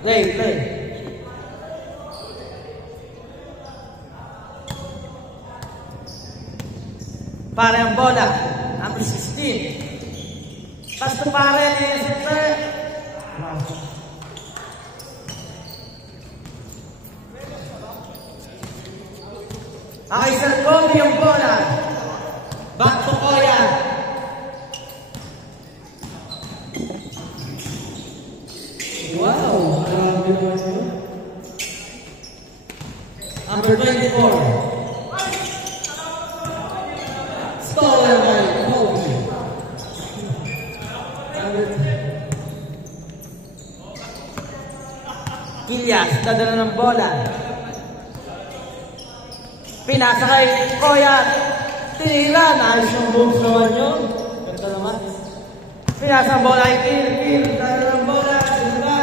Play. Pare ang bola. Number 16. Pasto pare ni Siyempre. Okay, Sir Kobe yung bola. Back to Koya. Wow. Number 24. Stolen by Kobe. Kilyas, dadala ng bola. Pinasa kay Koya. Tinila, naayos yung moves naman yun. Ganda naman. Pinasa ang bola kay Kill. Dadala ng bola. Diba?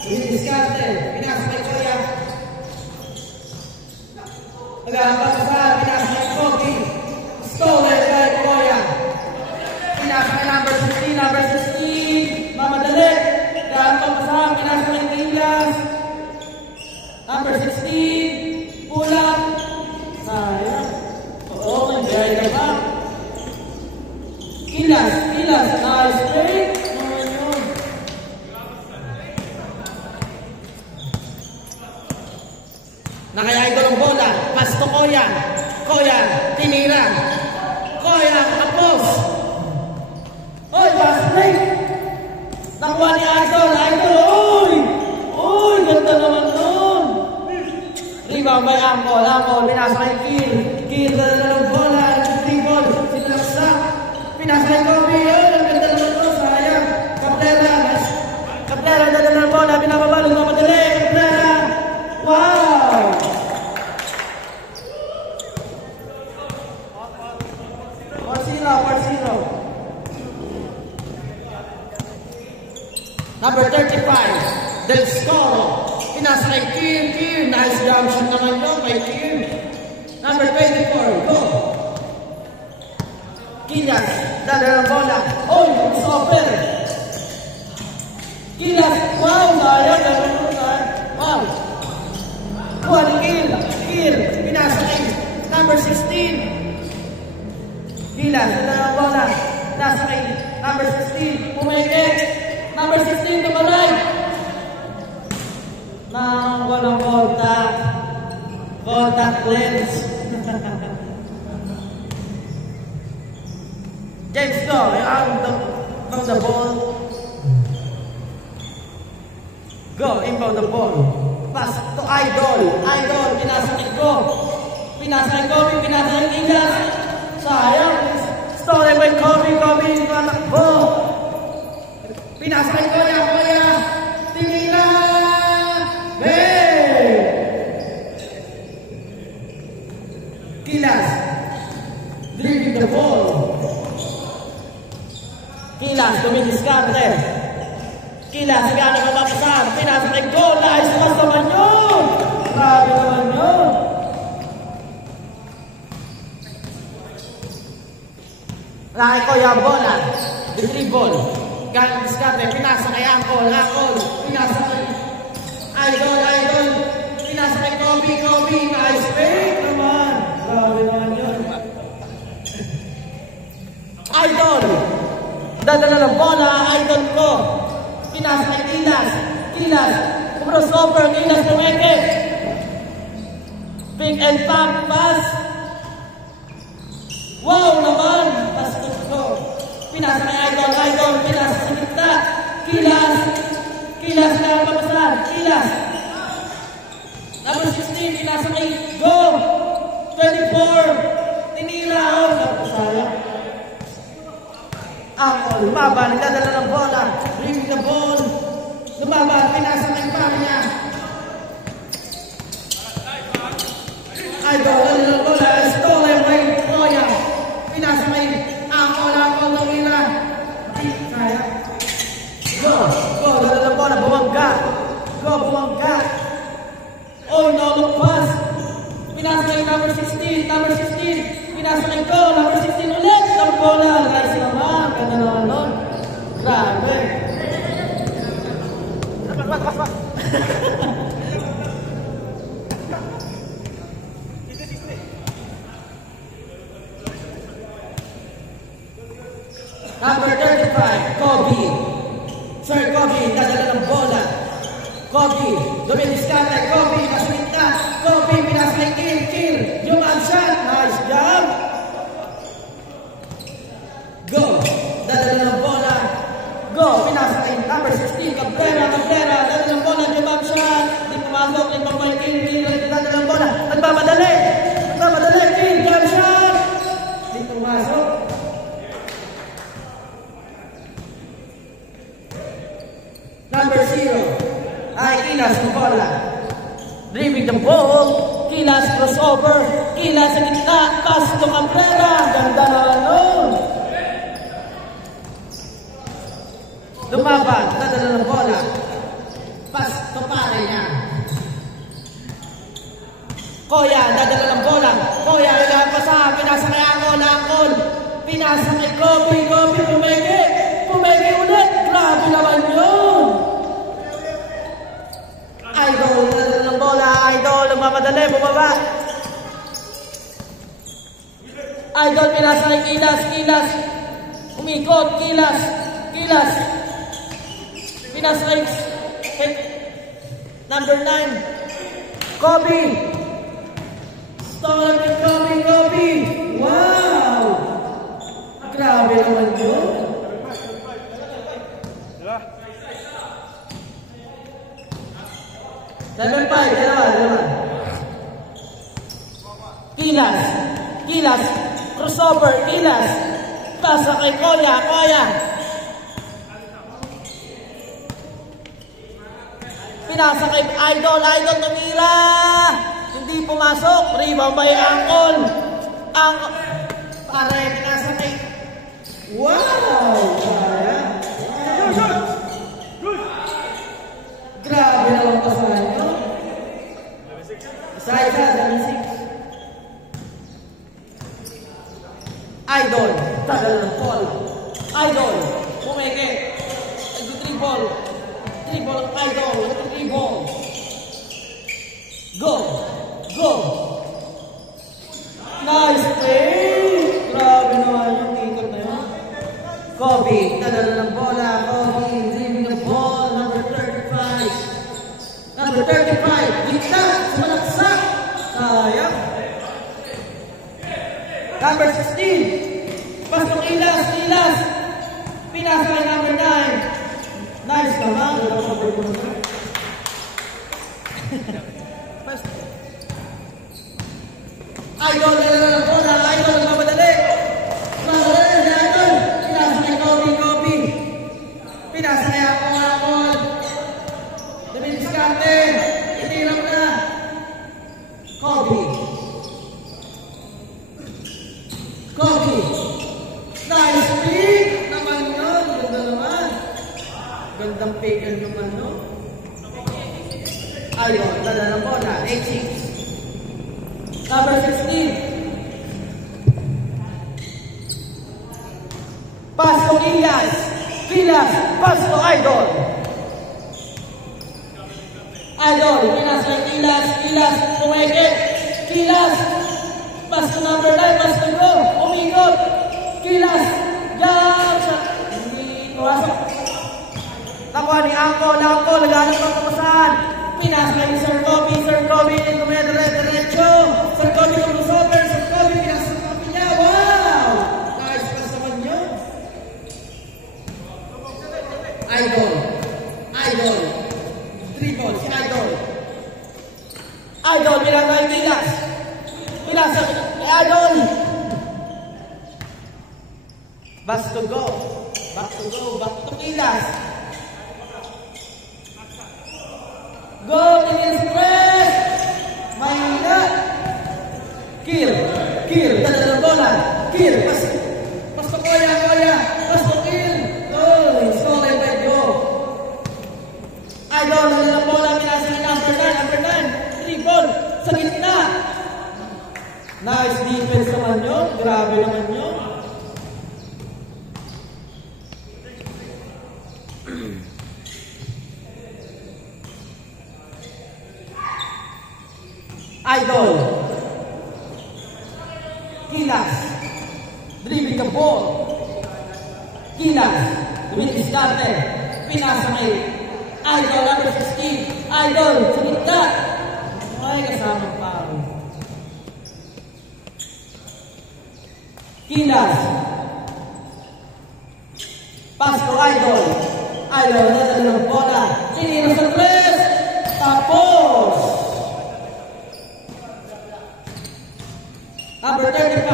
Inidiskarte. Pinasa kay Koya. Naghahampas sa pinasa kay Kobe. Stolen by Koya. Pinasa kay number 16. Number 16. Mamadali. Naghahampas sa pinasa kay Kilyas. Number 16. Pull up. Sayang. Oo, nandiyan ka ba? Kilas. Nice break. Naman yun. Nakayay ko ng bola. Pasto Koya. Koya, tinira. Koya, kapos. Oy, pass break. Nakuha ni Idol. Uy, ganda naman nun. Rebound by Angkol. Pinasa kay Kill, dala ng bola. Dribble. Sinaksa. Pinasa kay Kobe. Ang ganda naman ito. Sayang. Cabrera, dala ng bola. Pinapabalo. Napadali. Cabrera. Wow! Parsino. Number 35. Del Scoro. Pinasa kay Kim. Nice jump shot naman yun kay Kim. Number 24. Go. Kilyas. Dala ng bola. Oh, stopper. Kilyas. Wow. Wow. Kuha ni Kill. Pinasa kay number 16. Kilyas. Dala ng bola. Pinasa kay number 16. Pumeke. Number 16 tumalay. Nang walang contact lens. James go, inbound the ball. Inbound the ball. Pass to Idol, pinasa kay Kobe, pinasa kay Kilyas. Sayang, stolen by Kobe, natakbo. Pinasa kay Koya, tinila. Kilyas, dribbling the ball. Kilyas, dumidiskarte. Kilyas, gano'n ka mapasan. Pinasa kay goal. Nice pass naman yun. Grabe naman yun. Laki ko yung bola. Dribble. Gano'n diskarte. Pinasa kay Angkol. Pinasa kay Idol. Pinasa kay Kobe. Nice break naman. Grabe naman yun. Idol. Dadala ng bola. Idol ko. Pinasa kay Kilyas. Crossover. Kilyas tumeke. Pick and pop pass. Wow naman. Pass ko. Pinasa kay Idol. Pinasa sa gitna. Kilyas na papasan. Kilyas. Number 16. Pinasa kay Go. 24. Tinira. Sayang. Angkol. Lumaban. Nagdadala ng bola. Bring the ball. Lumaban. Pinasa kay Pamya. Idol. Dala ng bola. Stolen by Koya. Pinasa kay Angkol. Tumira. Sayang. Go. Dala ng bola. Bumangga. Oh, no look pass. Pinasa kay number 16. Pinasa kay Go. Number 16 ulit. Ang bola. Nice naman. Ganda naman nun. Grabe. Number 35, Kobe. Sir Kobe, dadala ng bola. Kobe, dumidiskarte. Kobe, maswit na. Kobe, pinasay, kill. Human shot, nice job. Go, dadala ng bola. Go, pinasay. Number 16, Cabrera, dadala ng bola. Human shot, di pumasok. Ito may kill. Dadala ng bola. Nagmamadali, kill, jump shot. Di pumasok. Number 0, ay Kilas ng bola. Dribbling the ball, Kilas crossover, Kilas sa gitna, pass to Cabrera. Ganda na nun. Lumaban, dadala ng bola. Pass to pare niya. Koya, dadala ng bola. Koya, ilang pasa, pinasa kay Angkol. Pinasa kay Kobe, pumeke ulit. Grabe naman yun. Idol, dadala ng bola. Idol, nagmamadali, bumaba. Idol, pinasa kay Kilas. Umikot, Kilas. Pinasa kay number 9, Kobe. Stall kay Kobe. Wow! Grabe naman yun. Number 5, dalawa. Kilas, crossover, Kilas. Pasa kay Koya. Pinasa kay Idol namira. Hindi pumasok. Rebound by Angkol. Pare, pinasa kay... Wow! Grabe naman pasahan nyo. Isa, 76. Idol, tagal ng ball. Idol, pumeke. Dribble, Idol, dribble. Go. Nice play. Grabe naman yung ikot na yun. Kobe, tagal ng bola. Kobe, dribbling the ball. Number 35, gitna, sumalaksak. Sayang. Number 16, pasok Kilas. Pinasa kay number 9. Nice naman. Idol, Idol, mamadali. Idol. Pinasa kay Kobe. Pinasa kay Angkol. Dumidiskarte. Itirap na. Kobe. Nice pick. Naman yun. Ganda naman. Gandang pick yun naman, no? Ayun, dala ng bola. 8-6. Number 16. Pass to Kilas. Pass to Idol. Pinasa kay Kilas. Pumeke. Kilas. Pass to number 9. Pass to go. Umikot. Kilas. Jump shot. Hindi pumasok. Nakuha ni Angkol. Naghanap ng kapasahan. Pinasa kay Sir Kobe. Diretso. Sir Kobe crossover. Pinasa sa kapilya. Wow! Nice pass naman yun. Idol. Dribble si Idol, pinasa kay Kilas. Pinasa kay Idol. Back to go. Back to Kilas. Go, Kilas press. Mahina. Kill. Dala ng bola. Kill. Pas to Koya. Pas to kill. Oh, stolen by Joe. Idol, dala ng bola. Pinasa kay number 9. Dribble. Sa gitna. Nice defense naman yun. Grabe naman yun. Gilas. Dribbling the ball. Gilas. Dumidiskarte. Pinasa kay Idol, number 16. Idol, sa gitna. Ay, kasamang paro. Gilas. Pass to Idol. Idol, nadala ng bola. Tinira sa tres. Tapos. Number 35.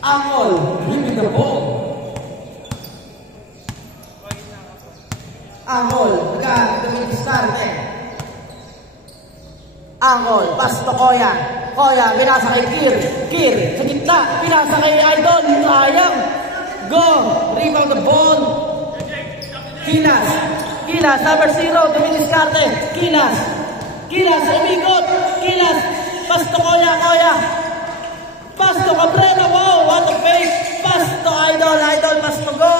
Angol, dribbling the ball. Angol, nagka-dumidiskarte. Angol, pass to Koya. Koya, binasa kay Kir. Kir, sa gitna, binasa kay Idol. Sayang. Go, rebound the ball. Gilas. Gilas, number 0, dumidiskarte. Gilas. Gilas, umikot. Gilas, pass to Koya. Koya. Pass to Cabrera. Wow, what a fake. Pass to Idol. Idol, pass to Go.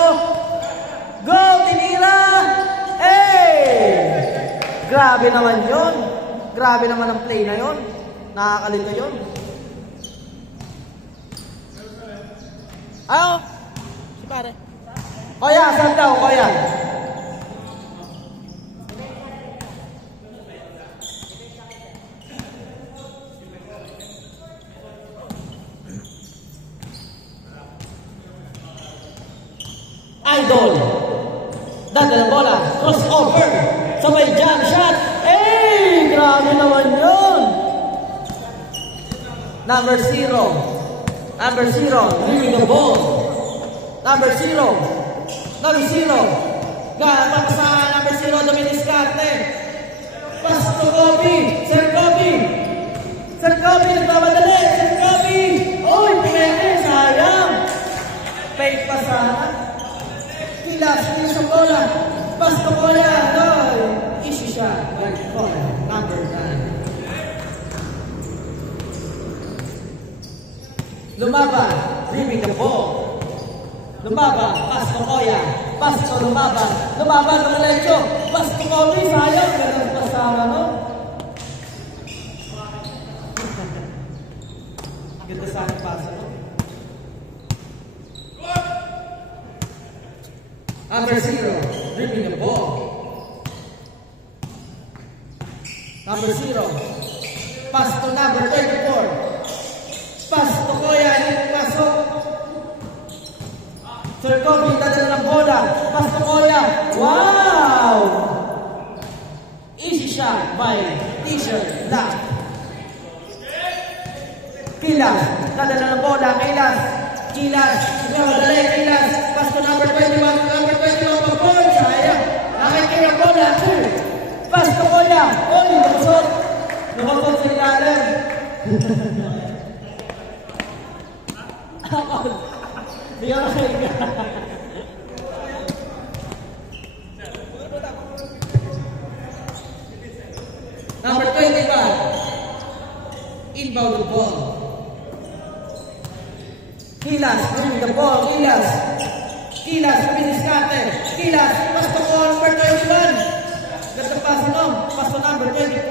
Go, tinira. Hey! Grabe naman yun. Grabe naman ang play na yun. Nakakalito yun. Ayaw. Si pare. Koya, saan daw? Koya. Idol. Dadala bola. Crossover. Sabay jump shot. Eh, grabe naman yun. Number 0. Number 0. Winning the ball. Number 0. Number 0. Gata pa sa number 0. Dumidiskarte. Pass to Kobe. Sir Kobe. Sir Kobe. Nagmamadali. Sir Kobe. Uy, pinete. Sayang. Fake pa sana. Gilas, finish ang bola. Pass to Koya. Easy shot. Number 9. Lumaban. Dribbling the ball. Lumaban. Pass to Koya. Pass to Lumaban. Lumaban ng Lecho. Pass to Kobe. Sayang. Ganun pa sana, no? Ganda sana pasa, no? Number 0, dribbling the ball. Number 0, pass to number 34. Pass to Koya, hindi pasok. Sir Kobe, dadala ng bola. Pass to Koya. Wow! Easy shot by T-shirt, Black. Gilas, dadala ng bola. Gilas. Gilas, madali, Gilas. Pass to number 21. Number 21 pa po. Sayang. Nakikira bola. Pass to Koya. Oy, nakasot. Nakasot sa ilalim. Hindi ka nakahiga. Number 25. Inbound the ball. Gilas, bring the ball. Gilas. Gilas, Dumidiskarte. Gilas, pass to number 21. Ganda pass no. Pass to number 24.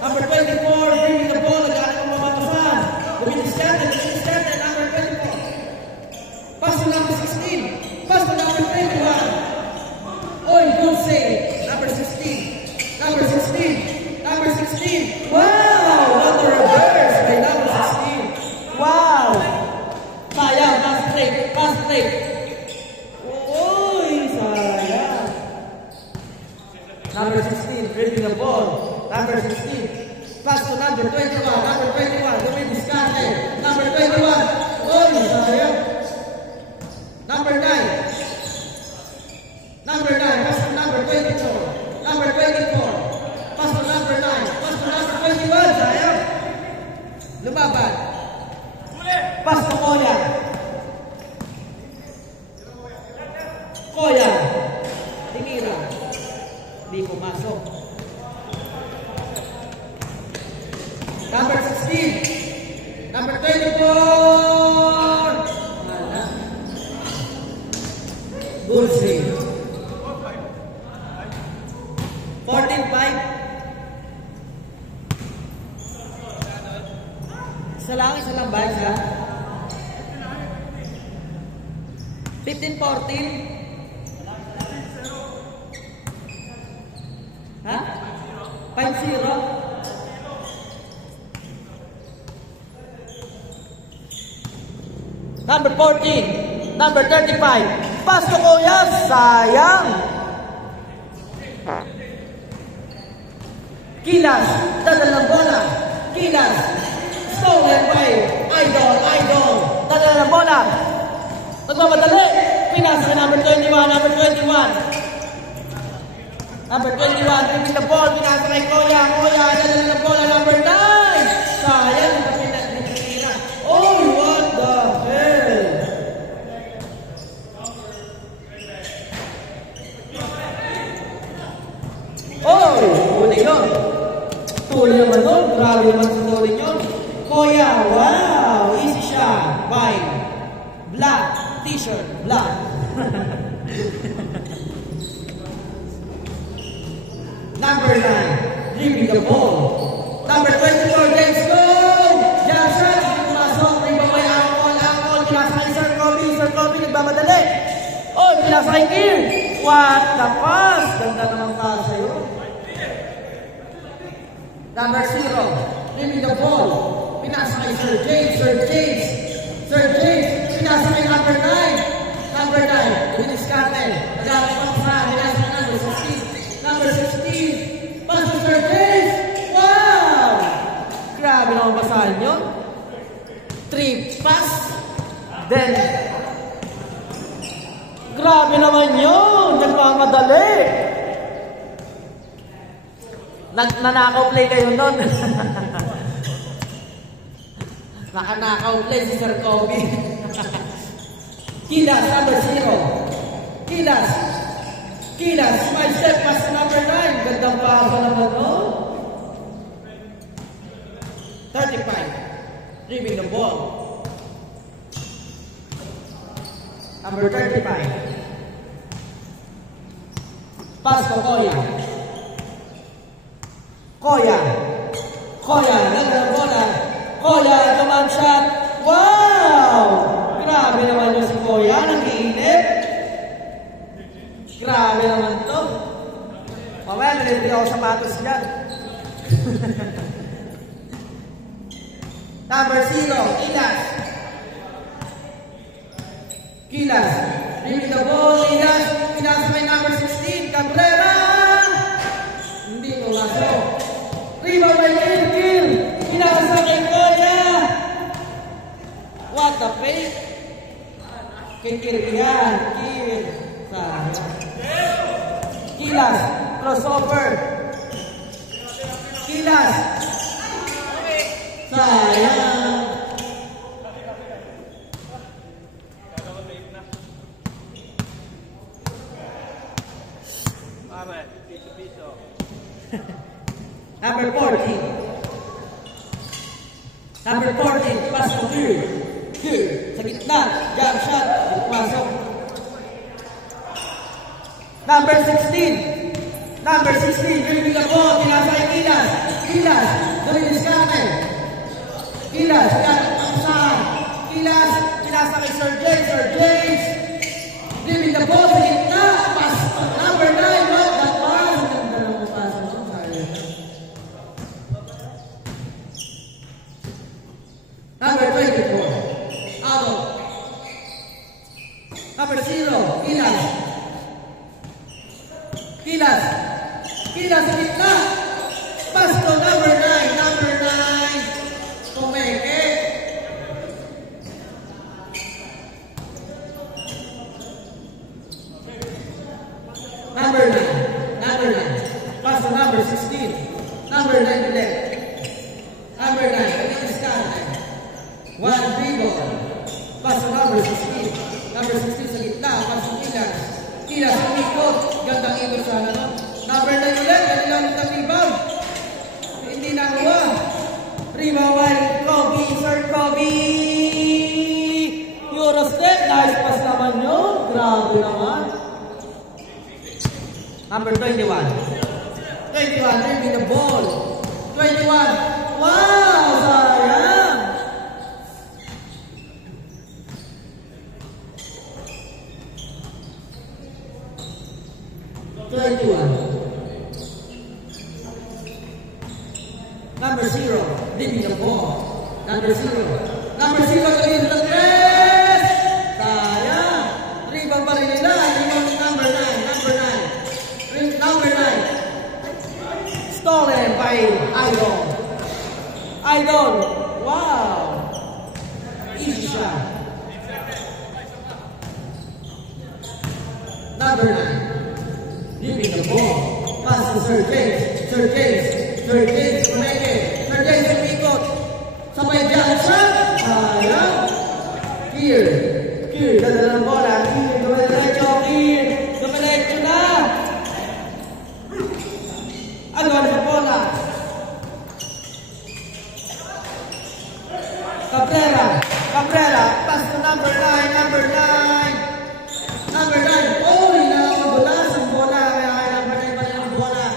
Number 24, bring the ball. Nagkakalit ang mamatasan. Dumidiskarte, Dumidiskarte, number 24. Pass to number 16. Pass to number 21. Oy, good save. Number 16. Number 16. Number 16. Wow! What a reverse by number 16. Wow! Sayang, pass straight. Pass straight. Uy, sayang. Number 16, dribbling the ball. Number 16. Pass to number 21. Number 21, Dumidiskarte. Number 21. Uy, sayang. Number 9. Number 9. Pass to number 24. Number 24. Pass to number 9. Pass to number 21. Sayang. Lumaban. Pass to Koya. Koya. Tinira. Hindi pumasok. Number 16. Number 24. Good save. 14-5. Isa lang. lang? Isa lang ba? Isa? 15-14? Ha? 5-0? Number 14, number 35. Pass to Kuya, sayang. Kilas, dadala ng bola. Kilas, stolen by Idol. Dadala ng bola. Nagmamadali. Pinasa ka number 21, number 21. Number 21, bringing the ball. Pinasa kay Kuya. Kuya, dadala ng bola, number 9. Sayang. Oh, what the hell? Oh, tuloy yun. Tuloy naman nun. Grabe naman sa tuloy yun. Kuya, wow. Easy siya. White. Black. T-shirt. Black. Number 9. Dribbling the ball. Number 24. Let's go. Jackson. Pumasok. Rebound by Angkol. Pinasa kay Sir Kobe. Sir Kobe nagmamadali. Oh, pinasa kay Kier. What the pass. Ganda naman ka sa'yo. Number 0. Dribbling the ball. Pinasa kay Sir James. Sir James. Pinasa kay number 9. Number 9. Dennis Cartel. Nagawang pangsa. Pinasa kay number 16. Number 16. Pass to Sir James. Wow! Grabe naman basahin yun. 3 pass. Then, grabe naman yun. Nagmamadali. Nanakaw play kayo nun. Nakanakaw play si Sir Kobe. Kilas, number 0. Kilas, smile step, pass number 9. Gandang pasa naman, no? 35. Dribbling the ball. Number 35. Pass to Koya. Koya, nagdang bola. Koya, command shot. Wow! Grabe naman yung si Koya, nag-iinit. Grabe naman to. Mamaya, nalibig ako sa matos dyan. Number 0, Kilas. Dribbling the ball, Kilas. Pinasa kay number 16, Cabrera. Hindi ko masok. Rebound by Kier. Pinasa kay Koya. What the fake? Kay Kier yan. Kier. Sayang. Kilas. Crossover. Kilas. Sayang. Number 14. Number 14. Pass to Kier. Sa gitna. Jump shot. Pasok. Number 16. Dribbling the ball. Pinasa kay Kilas. Doon diskarte. Kilas. Pinasa kay Sir James. Dribbling the ball sa gitna. Pass. Number 9. What the pass? Ganda naman pass. Number 24. Out. Number 0. Kilas sa gitna. Pass to number 9. Tumeke. Number 9. Pass to number 16. Number 9 to left. Number 9. One dribble. Pass to number 16. Number 16 sa gitna. Pass to Kilas sa ikot. Gandang ikot sana, no? Number 9 ulit. Kanilang ng rebound. Hindi nakuha. Rebound by Kobe. Sir Kobe. Eurostep. Nice pass naman yun. Grabe naman. Number 21. Dribbling the ball. 21. Wow! Sayang! 21. Number 0, leaving the ball. Number 0 leaving the press. Sayang. Rebound pa rin nila. Rebound number 9. Number 9. Stolen by Idol. Wow. Easy shot. Number 9. Leaving the ball. Pass to Sir James. Sir James, umikot. Sabay dyan siya. Sayang. Kier. Dala ng bola. Kier. Dumiretso na. Agad sa bola. Cabrera. Pass to number 9. Number 9. Oh, inabulas ang bola. Number 9 ba yung bola?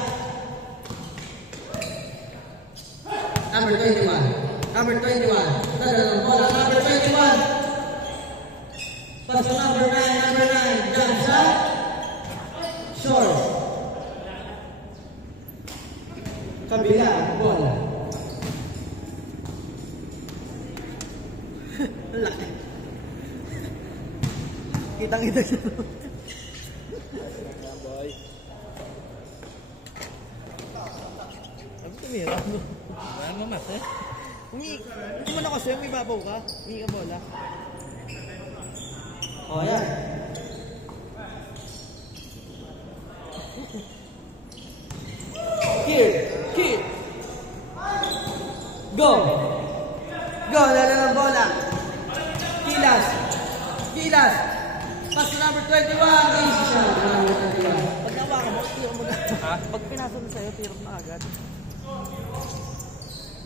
Number 21. Dala ng bola. Number 21. Pass to number 9. Jump shot. Short. Kabila ang bola. Laki. Kitang-kita siya. Boy. Sabi tumira mo. Parang mamas eh. Kung ano kasi, may babaw ka. Hindi ka bola. O yan. Here. Go. Dala ng bola. Kilas. Pass to number 21. Easy shot. Pag nawakan mo, tiro mo na. Pag pinasa na sa'yo, tiro mo na agad.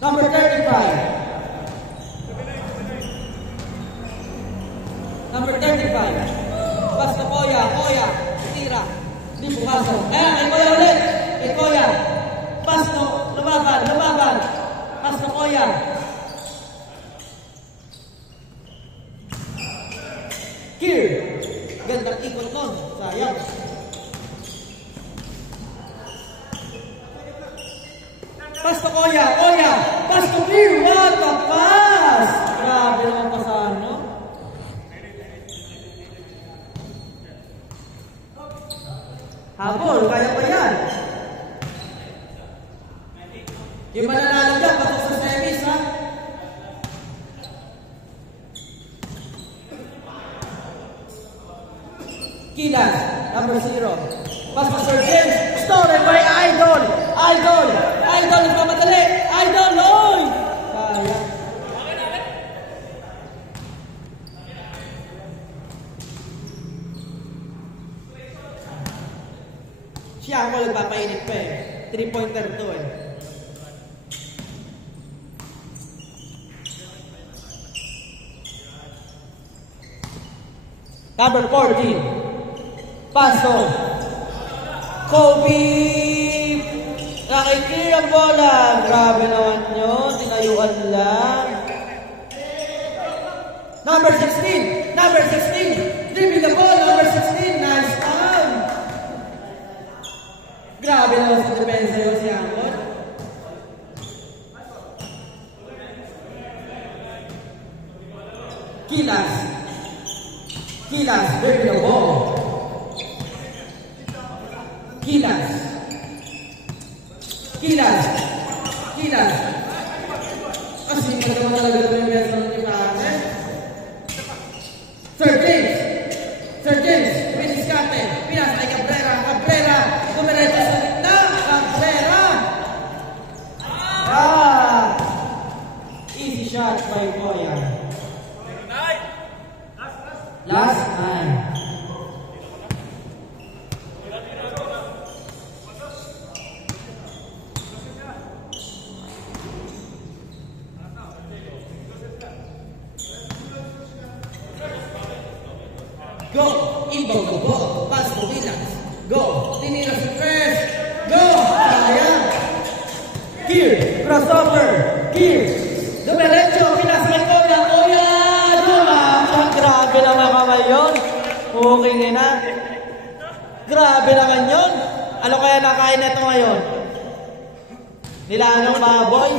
Number 35. Pass to Koya. Tira. Hindi pumasok. Kay Koya ulit. Pass to. Lumaban. Pass to Koya. Kier. Gandang ikot nun. Sayang. Pass to Koya. Pass to Kier. What a pass! Grabe naman pasahan, no? Habol, kaya pa yan. Yung mananalo dyan, pasok sa semis, ha? Kilas, number 0. Pass to Sir James. Stolen by Idol. Nagmamadali. Oy! Kaya. Siya ako nagpapainit pa eh. 3-pointer to eh. Number 14. Paso. Kobe. Nakikir ang bola. Grabe naman yun. Tinayuan lang. Number 16. Dribbling the ball. Number 16. Nice time. Grabe naman sa depensa yun si Angkot. Kilas, dribbling the ball. Kilas. Kasi hindi naman talaga ito yung beso ng ipahan. Sir James, Piniskate, Pinas ay Cabrera, dumiretso sa gitna, Cabrera. Easy shot by Koya. Last 9. Go! Inbound the ball. Pass to Williams. Go! Tinira sa first. Go! Sayang! Kier! Crossover! Dumiretso! Pinasakay Koya! Grabe naman kamay yun! Okay na. Grabe naman yun! Ano kaya nakain na ito ngayon? Nilagang baboy?